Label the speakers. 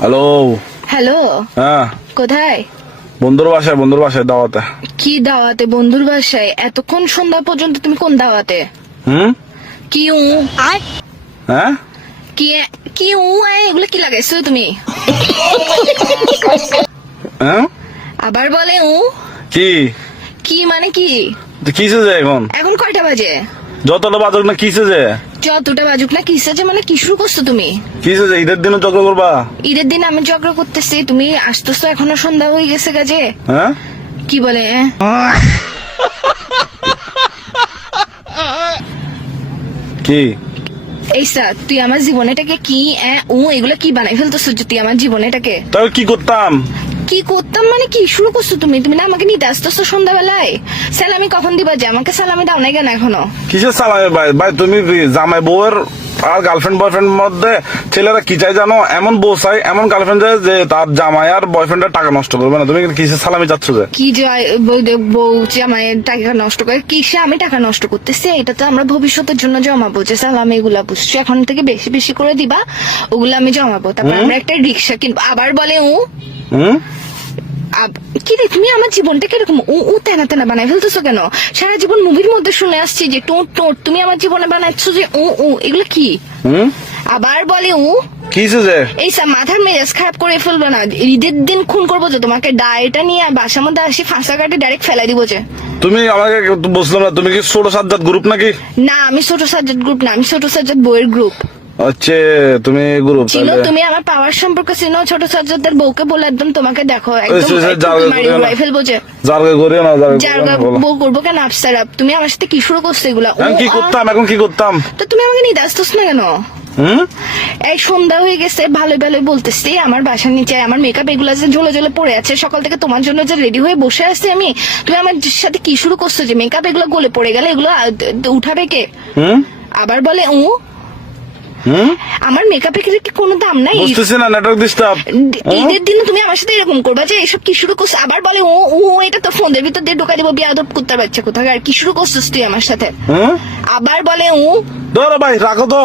Speaker 1: Hello
Speaker 2: hello
Speaker 1: হ্যাঁ।
Speaker 2: কোথায়?
Speaker 1: বন্ধুর বাসায় বন্ধুর বাসায় দাওয়াতে।
Speaker 2: কি দাওয়াতে? বন্ধুর বাসায়? এতক্ষণ সন্ধ্যা পর্যন্ত তুমি কোন দাওয়াতে?
Speaker 1: হুম?
Speaker 2: কি উ আয়
Speaker 1: হ্যাঁ?
Speaker 2: কি কি উ আয় এগুলো কি লাগাইছো তুমি?
Speaker 1: হ্যাঁ?
Speaker 2: আবার বলে উ?
Speaker 1: কি?
Speaker 2: কি মানে কি?
Speaker 1: কিসে যে এখন?
Speaker 2: এখন কয়টা বাজে?
Speaker 1: যতটা বাজক না কিসে যে?
Speaker 2: যতটা বাজুক না কিসে যে মানে কি শুরু করছ তুমি?
Speaker 1: কিসে যে ঈদের দিনে চক্র করবা?
Speaker 2: ঈদের দিন আমি ঝগড়া করতেছি তুমি আসতেছো এখনও সন্ধ্যা হয়ে গেছে কাজে
Speaker 1: হ্যাঁ?
Speaker 2: কি বলে?
Speaker 1: কি?
Speaker 2: এই স্যার তুই আমার জীবনেটাকে কি উ এগুলো কি বানাই ফেলতেছো যে তুই আমার জীবনেটাকে?
Speaker 1: তবে কি করতাম?
Speaker 2: কি করতাম মানে কি? শুরু করছ তুমি? তুমি না আমাকে নিতে আসতেছো সন্ধ্যাবেলায়। সালামি কখন দিবা যে? আমাকে সালামি দাও নাই কেন এখনও?
Speaker 1: কিসের সালামে ভাই? ভাই তুমি জামাই বউয়ের আর গার্লফ্রেন্ড বয়ফ্রেন্ড মধ্যে ছেলেরা কি চাই জানো? এমন বউ চাই এমন গার্লফ্রেন্ড চাই যে তার জামাই আর বয়ফ্রেন্ড বয়ফ্রেন্ডের টাকা নষ্ট করবে। না তুমি কিসের সালামি যাচ্ছ যে?
Speaker 2: কি বউ আমার টাকা নষ্ট করে? কিসে আমি টাকা নষ্ট করতেছি? এটা তো আমরা ভবিষ্যতের জন্য জমাবো যে সালামি এগুলা বুঝছ? এখন থেকে বেশি বেশি করে দিবা ওগুলো আমি জমাবো। তারপর আমরা একটা রিক্সা কিনবো। আবার বলে উ
Speaker 1: হুম?
Speaker 2: কি রে তুমি আমার জীবনটা কীরকম? উ উ তেনা তেনা বানাই ফেলতেছো কেন? সারা জীবন মুভির মধ্যে শুনে আসছি যে টোট টোট তুমি আমার জীবনে বানাচ্ছ যে উ উ এগুলো কি?
Speaker 1: হুম?
Speaker 2: আবার বলে উ।
Speaker 1: কিসে যে?
Speaker 2: এই সব মাথার মেজাজ খারাপ করে ফেলবে না। ঈদের দিন খুন করব যে তোমাকে ডায়েটা নিয়ে বাসার মধ্যে আসি ফাঁসা কাটে ডাইরেক্ট ফেলাই দিব যে।
Speaker 1: তুমি আমাকে বুঝলাম না তুমি কি ছোট সাজ্জাদ গ্রুপ নাকি?
Speaker 2: না আমি ছোট সাজ্জাদ গ্রুপ না আমি ছোট সাজ্জাদ বইয়ের গ্রুপ
Speaker 1: হচ্ছে তুমি গ্রুপ
Speaker 2: চিনো তুমি আমার পাওয়ার সম্পর্কে চিনো ছোট সাজ্জাদের বউকে বলে একদম তোমাকে দেখো একদম
Speaker 1: সে
Speaker 2: একদম
Speaker 1: করিও না। জারগে করিও জারগে।
Speaker 2: বউ করব কেন তুমি আমার সাথে কি শুরু করছ এগুলা?
Speaker 1: কি করতাম এখন কি করতাম?
Speaker 2: তো তুমি আমাকে নিতে আসতেছ না কেন? এই সন্ধ্যা হয়ে গেছে ভালো ভালো বলতেছি আমার বাসার নিচে আমার মেকআপ এগুলো যে ঝোলে ঝোলে পড়ে আছে সকাল থেকে তোমার জন্য যে রেডি হয়ে বসে আছি আমি তুমি আমার সাথে কি শুরু করছ যে মেকআপ এগুলো গলে পড়ে গেলে এগুলো উঠাবে কে?
Speaker 1: হুম?
Speaker 2: আবার বলে ও আমার মেকআপের কি কোনো দাম নাই।
Speaker 1: বুঝতেছি না নাটক ডিস্টার্ব
Speaker 2: ঈদের দিনে তুমি আমার সাথে এরকম করবা যে এসব কি শুরু করছ আবার বলে ও ও এটা তো ফোনের ভিতর দিয়ে ঢোকা দিব বিয়াদব কুত্তার বাচ্চা কোথায়? আর কি শুরু করছিস তুই আমার সাথে? আবার বলে ও
Speaker 1: ধরো ভাই রাখো তো